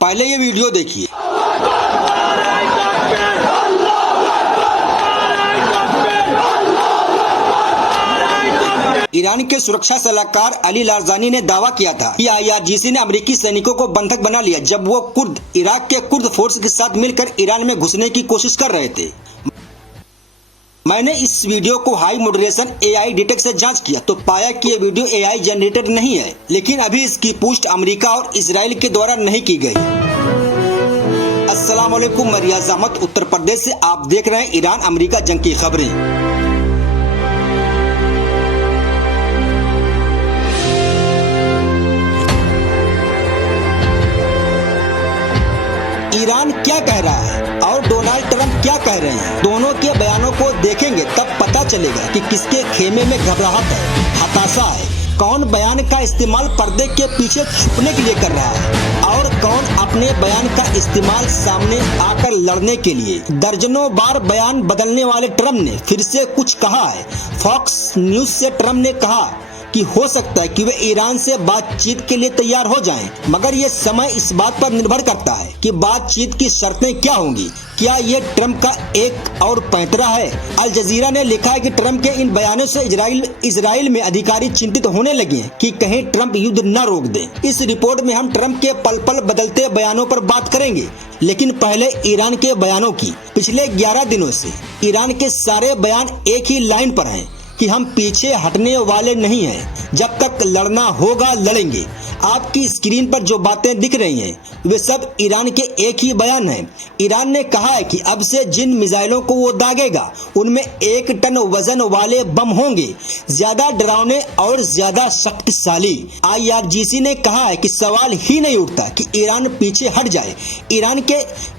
पहले ये वीडियो देखिए। ईरान के सुरक्षा सलाहकार अली लारजानी ने दावा किया था कि IRGC ने अमेरिकी सैनिकों को बंधक बना लिया जब वो इराक के कुर्द फोर्स के साथ मिलकर ईरान में घुसने की कोशिश कर रहे थे। मैंने इस वीडियो को हाई मॉड्यूलेशन AI डिटेक्ट से जांच किया तो पाया कि ये वीडियो AI जनरेटेड नहीं है, लेकिन अभी इसकी पुष्टि अमेरिका और इजराइल के द्वारा नहीं की गई। अस्सलाम वालेकुम, मैं रियाज अहमद उत्तर प्रदेश से आप देख रहे हैं ईरान अमेरिका जंग की खबरें। ईरान क्या कह रहा है और डोनाल्ड ट्रंप क्या कह रहे हैं, दोनों के बयानों को देखेंगे तब पता चलेगा कि किसके खेमे में घबराहट है, हताशा है, कौन बयान का इस्तेमाल पर्दे के पीछे छुपने के लिए कर रहा है और कौन अपने बयान का इस्तेमाल सामने आकर लड़ने के लिए। दर्जनों बार बयान बदलने वाले ट्रंप ने फिर से कुछ कहा है। फॉक्स न्यूज से ट्रंप ने कहा कि हो सकता है कि वे ईरान से बातचीत के लिए तैयार हो जाएं, मगर ये समय इस बात पर निर्भर करता है कि बातचीत की शर्तें क्या होंगी। क्या ये ट्रंप का एक और पैंतरा है? अल जजीरा ने लिखा है कि ट्रंप के इन बयानों से इजराइल में अधिकारी चिंतित होने लगे हैं कि कहीं ट्रंप युद्ध न रोक दें। इस रिपोर्ट में हम ट्रंप के पल पल बदलते बयानों पर बात करेंगे, लेकिन पहले ईरान के बयानों की। पिछले 11 दिनों से ईरान के सारे बयान एक ही लाइन पर हैं कि हम पीछे हटने वाले नहीं हैं, जब तक लड़ना होगा लड़ेंगे। आपकी स्क्रीन पर जो बातें दिख रही हैं वे सब ईरान के एक ही बयान हैं। ईरान ने कहा है कि अब से जिन मिसाइलों को वो दागेगा उनमें 1 टन वजन वाले बम होंगे, ज्यादा डरावने और ज्यादा शक्तिशाली। IRGC ने कहा है कि सवाल ही नहीं उठता कि ईरान पीछे हट जाए।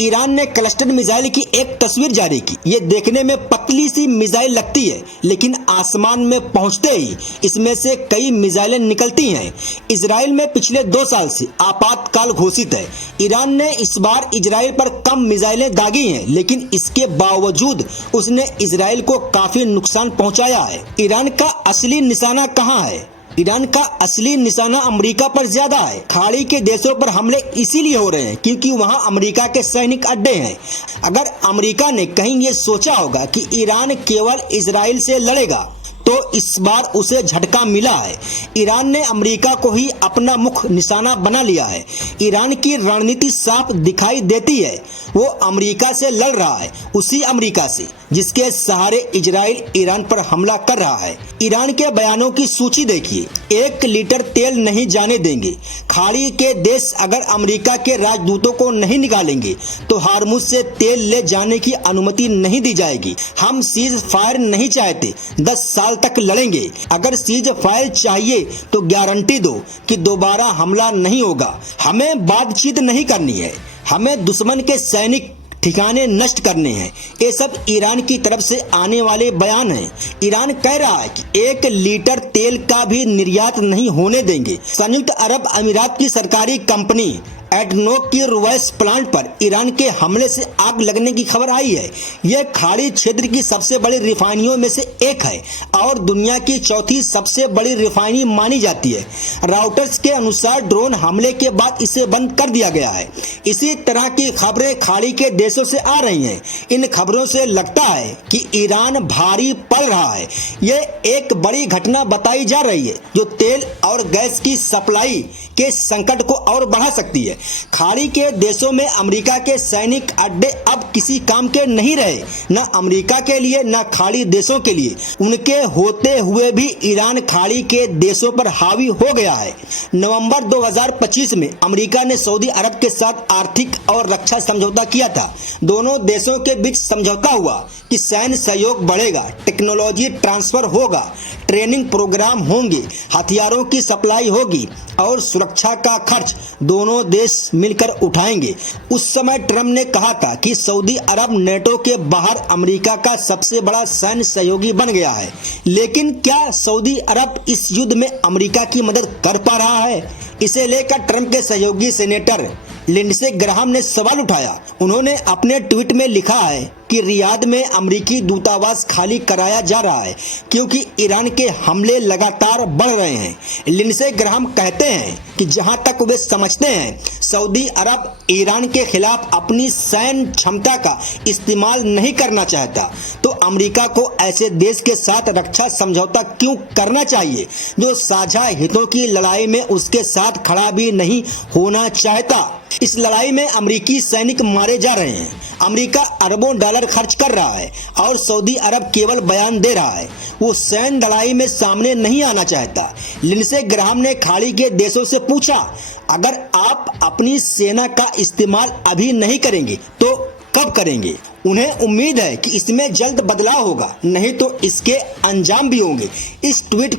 ईरान ने क्लस्टर मिसाइल की एक तस्वीर जारी की। ये देखने में पतली सी मिसाइल लगती है, लेकिन आसमान में पहुंचते ही इसमें से कई मिसाइलें निकलती हैं। इजराइल में पिछले 2 साल से आपातकाल घोषित है। ईरान ने इस बार इजराइल पर कम मिसाइलें दागी हैं, लेकिन इसके बावजूद उसने इजराइल को काफी नुकसान पहुंचाया है। ईरान का असली निशाना कहां है? ईरान का असली निशाना अमेरिका पर ज्यादा है। खाड़ी के देशों पर हमले इसीलिए हो रहे हैं क्योंकि वहां अमेरिका के सैनिक अड्डे हैं। अगर अमेरिका ने कहीं ये सोचा होगा कि ईरान केवल इजराइल से लड़ेगा तो इस बार उसे झटका मिला है। ईरान ने अमेरिका को ही अपना मुख्य निशाना बना लिया है। ईरान की रणनीति साफ दिखाई देती है, वो अमेरिका से लड़ रहा है, उसी अमेरिका से जिसके सहारे इजराइल ईरान पर हमला कर रहा है। ईरान के बयानों की सूची देखिए। 1 लीटर तेल नहीं जाने देंगे। खाड़ी के देश अगर अमेरिका के राजदूतों को नहीं निकालेंगे तो हार्मुज से तेल ले जाने की अनुमति नहीं दी जाएगी। हम सीज फायर नहीं चाहते, 10 साल तक लड़ेंगे। अगर सीज फायर चाहिए तो गारंटी दो कि दोबारा हमला नहीं होगा। हमें बातचीत नहीं करनी है, हमें दुश्मन के सैनिक ठिकाने नष्ट करने हैं। ये सब ईरान की तरफ से आने वाले बयान हैं। ईरान कह रहा है कि 1 लीटर तेल का भी निर्यात नहीं होने देंगे। संयुक्त अरब अमीरात की सरकारी कंपनी एडनोक की रुवैस प्लांट पर ईरान के हमले से आग लगने की खबर आई है। यह खाड़ी क्षेत्र की सबसे बड़ी रिफाइनरियों में से एक है और दुनिया की 4थी सबसे बड़ी रिफाइनरी मानी जाती है। राउटर्स के अनुसार ड्रोन हमले के बाद इसे बंद कर दिया गया है। इसी तरह की खबरें खाड़ी के देशों से आ रही हैं। इन खबरों से लगता है कि ईरान भारी पड़ रहा है। यह एक बड़ी घटना बताई जा रही है जो तेल और गैस की सप्लाई के संकट को और बढ़ा सकती है। खाड़ी के देशों में अमेरिका के सैनिक अड्डे अब किसी काम के नहीं रहे, न अमेरिका के लिए न खाड़ी देशों के लिए। उनके होते हुए भी ईरान खाड़ी के देशों पर हावी हो गया है। नवंबर 2025 में अमेरिका ने सऊदी अरब के साथ आर्थिक और रक्षा समझौता किया था। दोनों देशों के बीच समझौता हुआ कि सैन्य सहयोग बढ़ेगा, टेक्नोलॉजी ट्रांसफर होगा, ट्रेनिंग प्रोग्राम होंगे, हथियारों की सप्लाई होगी और सुरक्षा का खर्च दोनों देश मिलकर उठाएंगे। उस समय ट्रंप ने कहा था कि सऊदी अरब नेटो के बाहर अमेरिका का सबसे बड़ा सैन्य सहयोगी बन गया है। लेकिन क्या सऊदी अरब इस युद्ध में अमेरिका की मदद कर पा रहा है? इसे लेकर ट्रंप के सहयोगी सेनेटर लिंडसे ग्राहम ने सवाल उठाया। उन्होंने अपने ट्वीट में लिखा है कि रियाद में अमेरिकी दूतावास खाली कराया जा रहा है क्योंकि ईरान के हमले लगातार बढ़ रहे हैं। लिंडसे ग्राहम कहते हैं कि जहां तक वे समझते हैं सऊदी अरब ईरान के खिलाफ अपनी सैन्य क्षमता का इस्तेमाल नहीं करना चाहता, तो अमेरिका को ऐसे देश के साथ रक्षा समझौता क्यों करना चाहिए जो साझा हितों की लड़ाई में उसके साथ खड़ा भी नहीं होना चाहता। इस लड़ाई में अमेरिकी सैनिक मारे जा रहे हैं, अमेरिका अरबों डॉलर खर्च कर रहा है और सऊदी अरब केवल बयान दे रहा है, वो सैन्य लड़ाई में सामने नहीं आना चाहता। लिंडसे ग्राहम ने खाड़ी के देशों से पूछा, अगर आप अपनी सेना का इस्तेमाल अभी नहीं करेंगे तो कब करेंगे? उन्हें उम्मीद है कि इसमें जल्द बदलाव होगा, नहीं तो इसके अंजाम भी होंगे। इस ट्वीट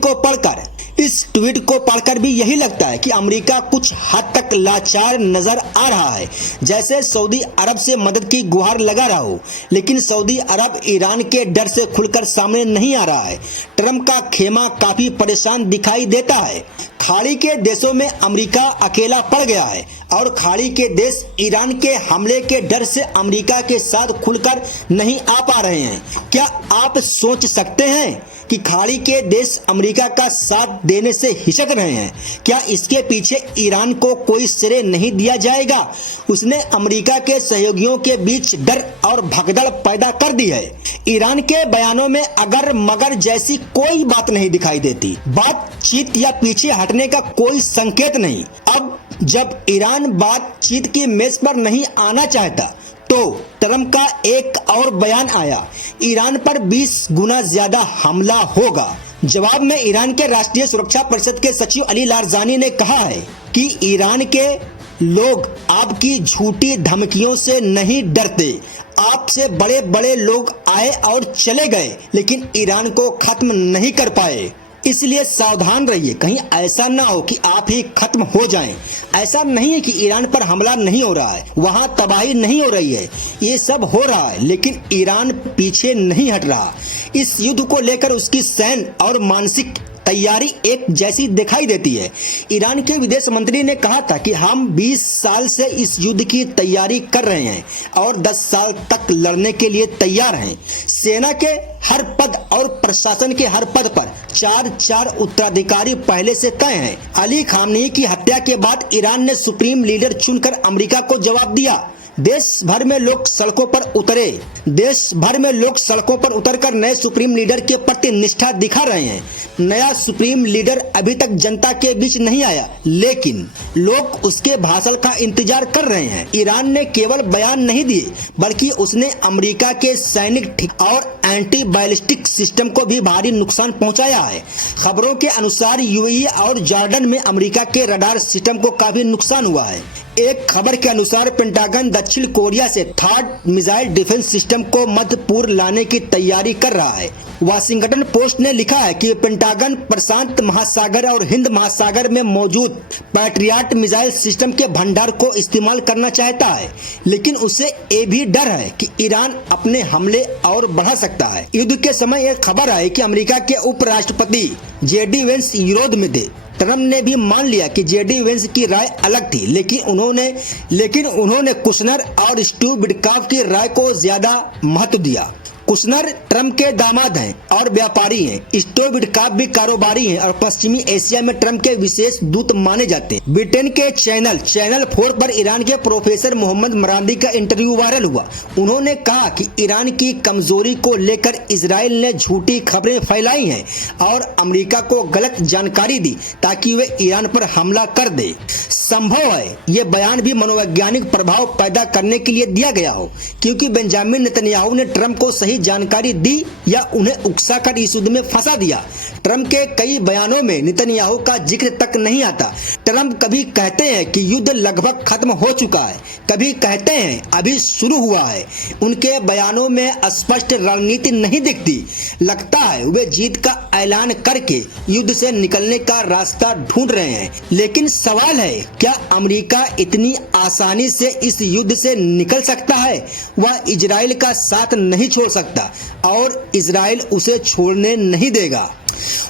को पढ़कर भी यही लगता है कि अमेरिका कुछ हद तक लाचार नजर आ रहा है, जैसे सऊदी अरब से मदद की गुहार लगा रहा हो, लेकिन सऊदी अरब ईरान के डर से खुलकर सामने नहीं आ रहा है। ट्रंप का खेमा काफी परेशान दिखाई देता है। खाड़ी के देशों में अमेरिका अकेला पड़ गया है और खाड़ी के देश ईरान के हमले के डर से अमेरिका के साथ खुलकर नहीं आ पा रहे हैं। क्या आप सोच सकते हैं कि खाड़ी के देश अमेरिका का साथ देने से हिचक रहे हैं? क्या इसके पीछे ईरान को कोई श्रेय नहीं दिया जाएगा? उसने अमेरिका के सहयोगियों के बीच डर और भगदड़ पैदा कर दी है। ईरान के बयानों में अगर मगर जैसी कोई बात नहीं दिखाई देती, बातचीत या पीछे हटने का कोई संकेत नहीं। अब जब ईरान बातचीत की मेज पर नहीं आना चाहता तो ट्रंप का एक और बयान आया, ईरान पर 20 गुना ज्यादा हमला होगा। जवाब में ईरान के राष्ट्रीय सुरक्षा परिषद के सचिव अली लारजानी ने कहा है कि ईरान के लोग आपकी झूठी धमकियों से नहीं डरते। आपसे बड़े बड़े लोग आए और चले गए लेकिन ईरान को खत्म नहीं कर पाए, इसलिए सावधान रहिए, कहीं ऐसा ना हो कि आप ही खत्म हो जाएं। ऐसा नहीं है कि ईरान पर हमला नहीं हो रहा है, वहां तबाही नहीं हो रही है, ये सब हो रहा है, लेकिन ईरान पीछे नहीं हट रहा। इस युद्ध को लेकर उसकी सैन्य और मानसिक तैयारी एक जैसी दिखाई देती है। ईरान के विदेश मंत्री ने कहा था कि हम 20 साल से इस युद्ध की तैयारी कर रहे हैं और 10 साल तक लड़ने के लिए तैयार हैं। सेना के हर पद और प्रशासन के हर पद पर 4 उत्तराधिकारी पहले से तय हैं। अली खामनेई की हत्या के बाद ईरान ने सुप्रीम लीडर चुनकर अमेरिका को जवाब दिया। देश भर में लोग सड़कों पर उतरकर नए सुप्रीम लीडर के प्रति निष्ठा दिखा रहे हैं। नया सुप्रीम लीडर अभी तक जनता के बीच नहीं आया, लेकिन लोग उसके भाषण का इंतजार कर रहे हैं। ईरान ने केवल बयान नहीं दिए, बल्कि उसने अमेरिका के सैनिक और एंटी बैलिस्टिक सिस्टम को भी भारी नुकसान पहुंचाया है। खबरों के अनुसार यूएई और जॉर्डन में अमेरिका के रडार सिस्टम को काफी नुकसान हुआ है। एक खबर के अनुसार पेंटागन दक्षिण कोरिया से थर्ड मिसाइल डिफेंस सिस्टम को मध्य पूर्व लाने की तैयारी कर रहा है। वाशिंगटन पोस्ट ने लिखा है कि पेंटागन प्रशांत महासागर और हिंद महासागर में मौजूद पैट्रियट मिसाइल सिस्टम के भंडार को इस्तेमाल करना चाहता है, लेकिन उसे ये भी डर है कि ईरान अपने हमले और बढ़ा सकता है। युद्ध के समय एक खबर आई कि अमेरिका के उपराष्ट्रपति जेडी वेंस विरोध में थे। ट्रंप ने भी मान लिया कि जेडी वेंस की राय अलग थी, लेकिन उन्होंने कुशनर और स्टीव विटकॉफ की राय को ज्यादा महत्व दिया। कुशनर ट्रंप के दामाद हैं और व्यापारी हैं। स्टीव विटकॉफ भी कारोबारी हैं और पश्चिमी एशिया में ट्रंप के विशेष दूत माने जाते हैं। ब्रिटेन के चैनल 4 पर ईरान के प्रोफेसर मोहम्मद मरांदी का इंटरव्यू वायरल हुआ। उन्होंने कहा कि ईरान की कमजोरी को लेकर इजराइल ने झूठी खबरें फैलाई हैं और अमेरिका को गलत जानकारी दी ताकि वे ईरान पर हमला कर दे। संभव है ये बयान भी मनोवैज्ञानिक प्रभाव पैदा करने के लिए दिया गया हो, क्योंकि बेंजामिन नेतन्याहू ने ट्रंप को सही जानकारी दी या उन्हें उकसाकर इस युद्ध में फंसा दिया। ट्रंप के कई बयानों में नेतन्याहू का जिक्र तक नहीं आता। ट्रंप कभी कहते हैं कि युद्ध लगभग खत्म हो चुका है, कभी कहते हैं अभी शुरू हुआ है। उनके बयानों में स्पष्ट रणनीति नहीं दिखती। लगता है वे जीत का ऐलान करके युद्ध से निकलने का रास्ता ढूंढ रहे हैं। लेकिन सवाल है, क्या अमेरिका इतनी आसानी से इस युद्ध से निकल सकता है? वह इजराइल का साथ नहीं छोड़ सकता। सकता और इजराइल उसे छोड़ने नहीं देगा।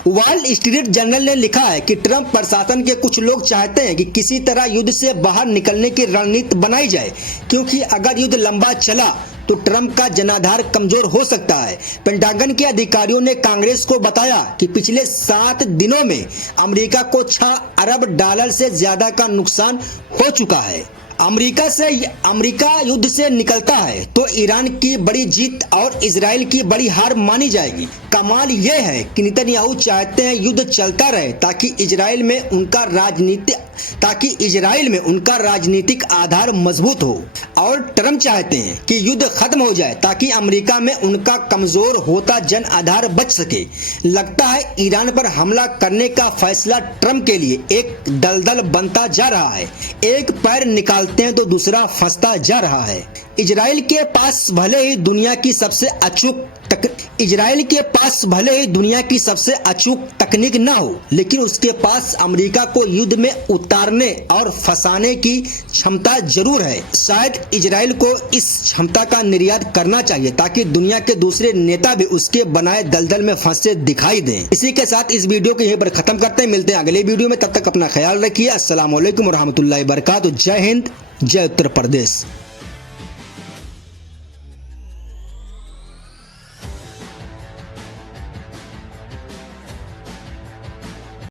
वॉल स्ट्रीट जर्नल ने लिखा है कि ट्रंप प्रशासन के कुछ लोग चाहते हैं कि किसी तरह युद्ध से बाहर निकलने की रणनीति बनाई जाए, क्योंकि अगर युद्ध लंबा चला तो ट्रंप का जनाधार कमजोर हो सकता है। पेंटागन के अधिकारियों ने कांग्रेस को बताया कि पिछले 7 दिनों में अमेरिका को 6 अरब डॉलर से ज्यादा का नुकसान हो चुका है। अमेरिका युद्ध से निकलता है तो ईरान की बड़ी जीत और इजराइल की बड़ी हार मानी जाएगी। कमाल यह है कि नेतन्याहू चाहते हैं युद्ध चलता रहे ताकि इजराइल में उनका राजनीतिक आधार मजबूत हो, और ट्रंप चाहते हैं कि युद्ध खत्म हो जाए ताकि अमेरिका में उनका कमजोर होता जन आधार बच सके। लगता है ईरान पर हमला करने का फैसला ट्रंप के लिए एक दलदल बनता जा रहा है। एक पैर निकालते हैं तो दूसरा फंसता जा रहा है। इजराइल के पास भले ही दुनिया की सबसे अचूक तकनीक न हो, लेकिन उसके पास अमेरिका को युद्ध में उतारने और फंसाने की क्षमता जरूर है। शायद इजराइल को इस क्षमता का निर्यात करना चाहिए ताकि दुनिया के दूसरे नेता भी उसके बनाए दलदल में फंसे दिखाई दें। इसी के साथ इस वीडियो को यहीं पर खत्म करते हैं। मिलते हैं अगले वीडियो में, तब तक अपना ख्याल रखिए। अस्सलाम वालेकुम रहमतुल्लाहि व बरकातहू। जय हिंद, जय उत्तर प्रदेश।